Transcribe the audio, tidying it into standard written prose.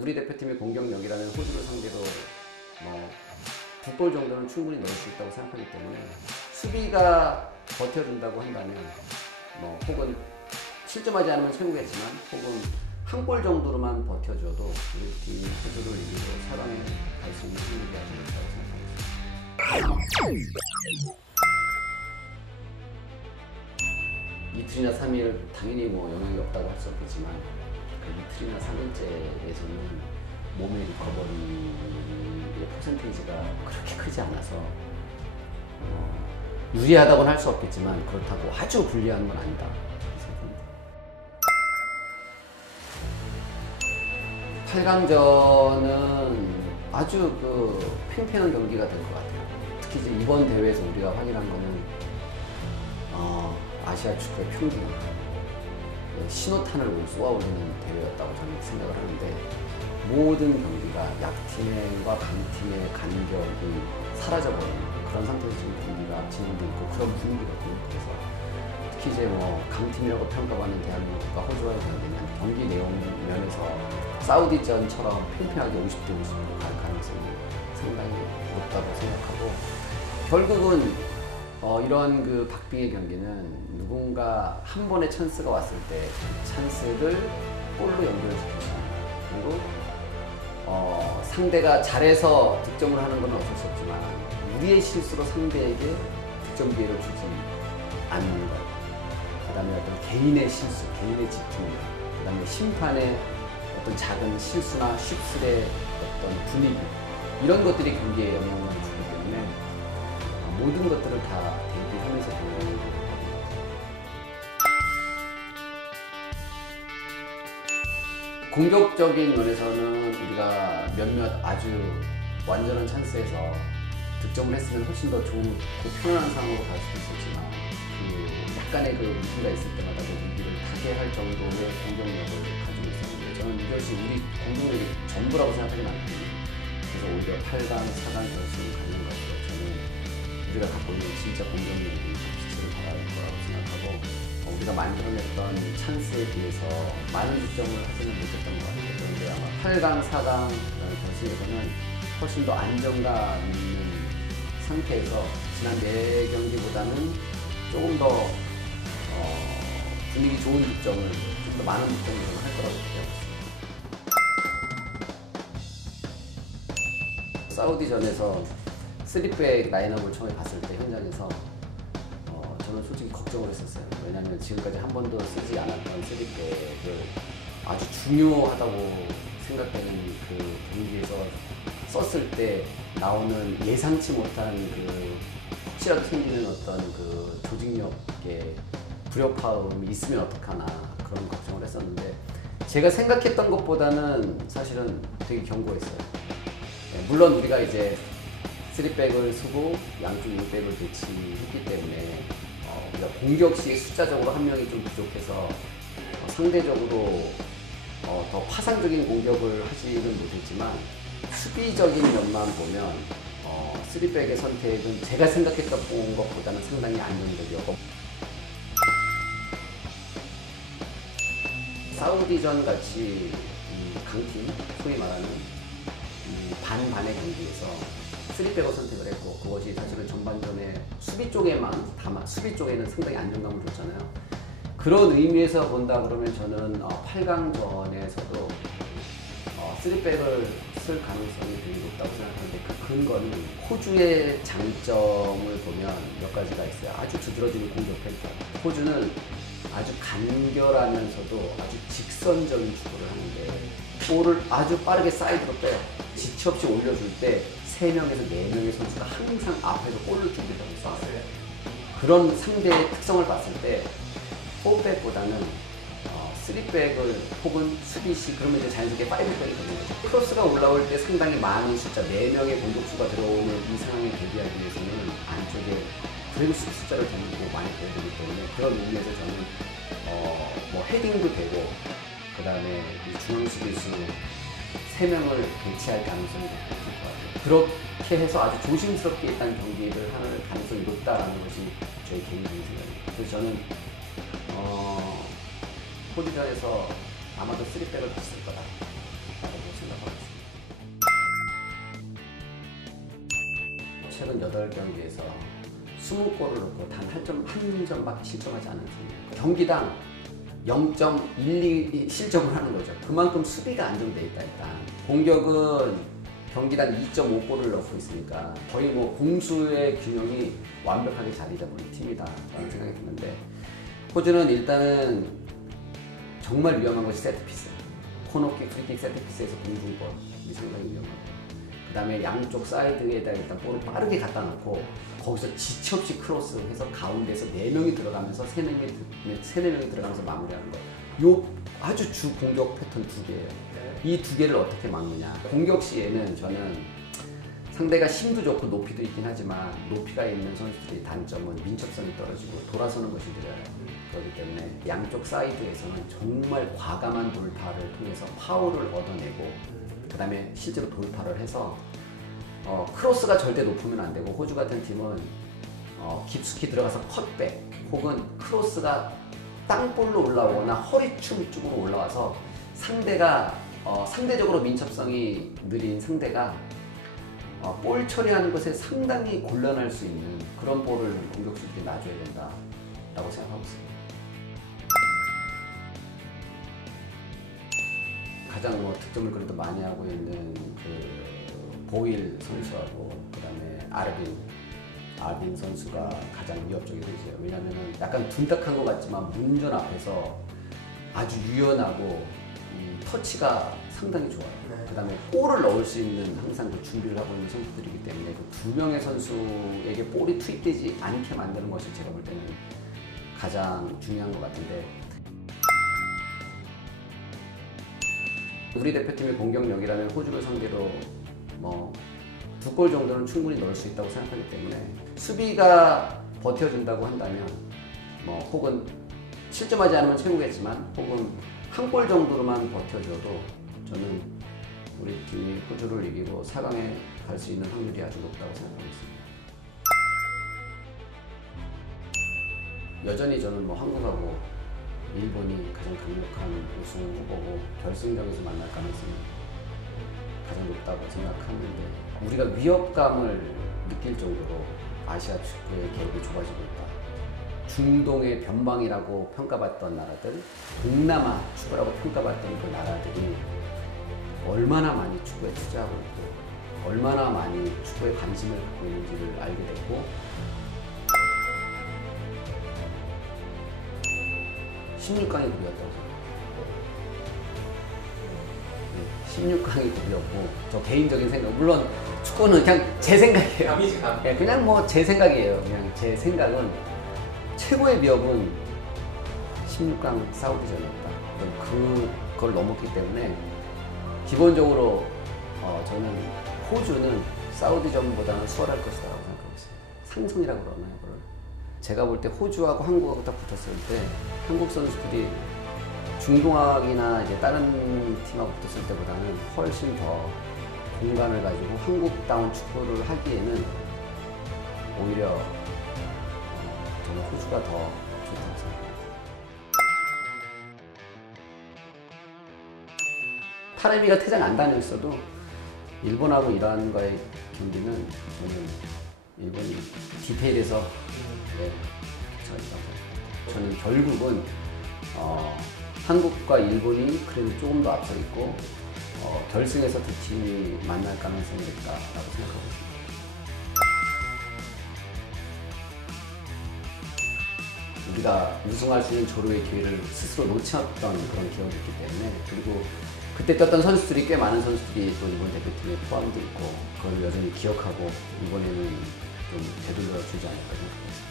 우리 대표팀의 공격력이라면 호주를 상대로 뭐 2골 정도는 충분히 넣을 수 있다고 생각하기 때문에 수비가 버텨준다고 한다면 뭐 혹은 실점하지 않으면 최고겠지만 혹은 한 골 정도로만 버텨줘도 우리 팀이 호주를 이기고 4강에 갈 수 있는 확률이 아주 높다고 생각합니다. 이틀이나 3일 당연히 뭐 영향이 없다고 할 수 없겠지만 그 이틀이나 3일째에서는 몸의 리커버리의 퍼센테이지가 그렇게 크지 않아서 유리하다고는 할 수 없겠지만 그렇다고 아주 불리한 건 아니다 생각합니다. 8강전은 아주 팽팽한 경기가 될 것 같아요. 특히 이제 이번 대회에서 우리가 확인한 거는 아시아 축구의 평균, 신호탄을 쏘아올리는 대회였다고 저는 생각을 하는데 모든 경기가 약팀과 강팀의 간격이 사라져버리는 그런 상태에서 지금 경기가 진행되고 있고 그런 분위기거든요. 그래서 특히 이제 뭐 강팀이라고 평가받는 대한민국과 호주와의 경기는 경기 내용 면에서 사우디전처럼 팽팽하게 50대 50으로 갈 가능성이 상당히 높다고 생각하고 결국은 이런 그 박빙의 경기는 누군가 한 번의 찬스가 왔을 때 그 찬스를 골로 연결시키는 그리고 상대가 잘해서 득점을 하는 건 어쩔 수 없지만 우리의 실수로 상대에게 득점 기회를 주지 않는 것 그 다음에 어떤 개인의 실수, 개인의 집중 그 다음에 심판의 어떤 작은 실수나 쉽슬의 어떤 분위기 이런 것들이 경기에 영향을 주기 때문에 모든 것들을 다 대비하면서 보는 겁니다. 공격적인 면에서는 우리가 몇몇 아주 완전한 찬스에서 득점을 했으면 훨씬 더 좋고 편안한 상황으로 갈 수도 있었지만 약간의 위기가 있을 때마다 그 위기를 타개할 정도의 공격력을 가지고 있었는데 저는 이것이 우리 공격력이 전부라고 생각하진 않거든요. 그래서 오히려 8강, 4강 결승을 가는 것으로 저는 우리가 갖고 있는 진짜 공격력이 빛을 발할 거라고 생각하고 우리가 만들어냈던 찬스에 비해서 많은 득점을 하지는 못했던 것 같아요. 그런데 아마 8강, 4강 결승에서는 훨씬 더 안정감 있는 상태에서 지난 4경기보다는 조금 더 분위기 좋은 득점을 좀 더 많은 득점을 할 거라고 기대하고 있습니다. 사우디전에서 3백 라인업을 처음에 봤을 때 현장에서 저는 솔직히 걱정을 했었어요. 왜냐하면 지금까지 한 번도 쓰지 않았던 3백을 아주 중요하다고 생각되는 그 경기에서 썼을 때 나오는 예상치 못한 혹시라도 생기는 어떤 조직력의 불협화음이 있으면 어떡하나 그런 걱정을 했었는데 제가 생각했던 것보다는 사실은 되게 견고했어요. 물론 우리가 이제 3백을 쓰고 양쪽 윙백을 배치했기 때문에 우리가 공격 시 숫자적으로 한 명이 좀 부족해서 상대적으로 더 파상적인 공격을 하지는 못했지만 수비적인 면만 보면 3백의 선택은 제가 생각했던 것보다는 상당히 안정적이었고 사우디전 같이 강팀, 소위 말하는 반반의 경기에서 3백을 선택을 했고 그것이 사실은 전반전에 수비 쪽에는 상당히 안정감을 줬잖아요. 그런 의미에서 본다 그러면 저는 8강전에서도 3백을 쓸 가능성이 되게 높다고 생각하는데 그 근거는 호주의 장점을 보면 몇 가지가 있어요. 아주 두드러지는 공격 패턴. 호주는 아주 간결하면서도 아주 직선적인 축구를 하는데 볼을 아주 빠르게 사이드로 빼요. 지체 없이 올려줄 때 3명에서 4명의 선수가 항상 앞에서 골을 준비하고 있어요. 그런 상대의 특성을 봤을 때 4백보다는 3백을 혹은 수비시 그러면 이제 자연스럽게 5백이 되는 거죠. 크로스가 올라올 때 상당히 많은 숫자 4명의 공격수가 들어오는 이 상황에 대비하기 위해서는 안쪽에 브레이스 숫자를 더 많이 빼야 되기 때문에 그런 의미에서 저는 뭐 헤딩도 되고 그 다음에 중앙 수비수 3명을 배치할 가능성이 높을 것 같아요. 그렇게 해서 아주 조심스럽게 일단 경기를 하는 가능성이 높다라는 것이 저희 개인적인 생각입니다. 그래서 저는 호주전에서 아마도 3백을 봤을 거다라고 생각합니다. 38경기에서 20골을 넣고 단 한 점밖에 실점하지 않은 팀이에요. 경기당 0.12 실점을 하는 거죠. 그만큼 수비가 안정돼 있다. 일단 공격은 경기당 2.5골을 넣고 있으니까 거의 뭐 공수의 균형이 완벽하게 자리 잡은 팀이다 라는 생각이 드는데, 호주는 일단은 정말 위험한 것이 세트피스, 코너킥, 프리킥 세트피스에서 공중볼이 상당히 위험하고, 그 다음에 양쪽 사이드에다 일단 볼을 빠르게 갖다 놓고 거기서 지체 없이 크로스해서 가운데서 4명이 들어가면서 3-4명이 들어가면서 마무리하는 거예요. 요 아주 주 공격 패턴 2개예요. 이 2개를 어떻게 막느냐. 공격 시에는 저는 상대가 힘도 좋고 높이도 있긴 하지만 높이가 있는 선수들의 단점은 민첩성이 떨어지고 돌아서는 것이 느려요. 그렇기 때문에 양쪽 사이드에서는 정말 과감한 돌파를 통해서 파울을 얻어내고, 그 다음에 실제로 돌파를 해서 크로스가 절대 높으면 안 되고, 호주 같은 팀은 깊숙이 들어가서 컷백 혹은 크로스가 땅볼로 올라오거나 허리춤 쪽으로 올라와서 상대적으로 민첩성이 느린 상대가 볼 처리하는 것에 상당히 곤란할 수 있는 그런 볼을 공격수들이 놔줘야 된다라고 생각하고 있습니다. 가장 득점을 그래도 많이 하고 있는 그 보일 선수하고 그 다음에 아빈 선수가 가장 위협적이 되죠. 왜냐하면 약간 둔탁한 것 같지만 문전 앞에서 아주 유연하고 터치가 상당히 좋아요. 그 다음에 골을 넣을 수 있는 항상 그 준비를 하고 있는 선수들이기 때문에 그 2명의 선수에게 볼이 투입되지 않게 만드는 것이 제가 볼 때는 가장 중요한 것 같은데, 우리 대표팀의 공격력이라면 호주를 상대로 뭐 2골 정도는 충분히 넣을 수 있다고 생각하기 때문에, 수비가 버텨준다고 한다면 뭐 혹은 실점하지 않으면 최고겠지만 혹은 1골 정도로만 버텨줘도 저는 우리 팀이 호주를 이기고 4강에 갈 수 있는 확률이 아주 높다고 생각하고 있습니다. 여전히 저는 뭐 한국하고 일본이 가장 강력한 우승 후보고 결승전에서 만날 가능성이 가장 높다고 생각하는데, 우리가 위협감을 느낄 정도로 아시아 축구의 갭이 좁아지고 있다. 중동의 변방이라고 평가받던 나라들, 동남아 축구라고 평가받던 그 나라들이 얼마나 많이 축구에 투자하고 있고 얼마나 많이 축구에 관심을 갖고 있는지를 알게 됐고, 16강이 급이었다고 생각해요. 16강이 급이었고, 저 개인적인 생각, 물론 축구는 그냥 제 생각이에요. 그냥 뭐 제 생각이에요. 그냥 제 생각은 최고의 위협은 16강 사우디전이었다. 그걸 넘었기 때문에 기본적으로 저는 호주는 사우디전보다는 수월할 것이라고 생각하고 있습니다. 상승이라고 그러나요, 그걸? 제가 볼 때 호주하고 한국하고 딱 붙었을 때 한국 선수들이 중동학이나 이제 다른 팀하고 붙었을 때보다는 훨씬 더 공간을 가지고 한국다운 축구를 하기에는 오히려 저는 호주가 더 좋다고 생각합니다. 타레미가 퇴장 안 다녔어도 일본하고 이란과의 경기는 저는 일본이 디테일에서 저는 결국은 한국과 일본이 그래도 조금 더 앞서 있고 결승에서 두 팀이 만날 가능성이 있다라고 생각하고 있습니다. 우리가 우승할 수 있는 조류의 기회를 스스로 놓쳤던 그런 기억이 있기 때문에, 그리고 그때 뛰었던 선수들이 꽤 많은 선수들이 또 일본 대표팀에 포함되어 있고 그걸 여전히 기억하고 이번에는 좀 되돌려 주지 않을까 생각합니다.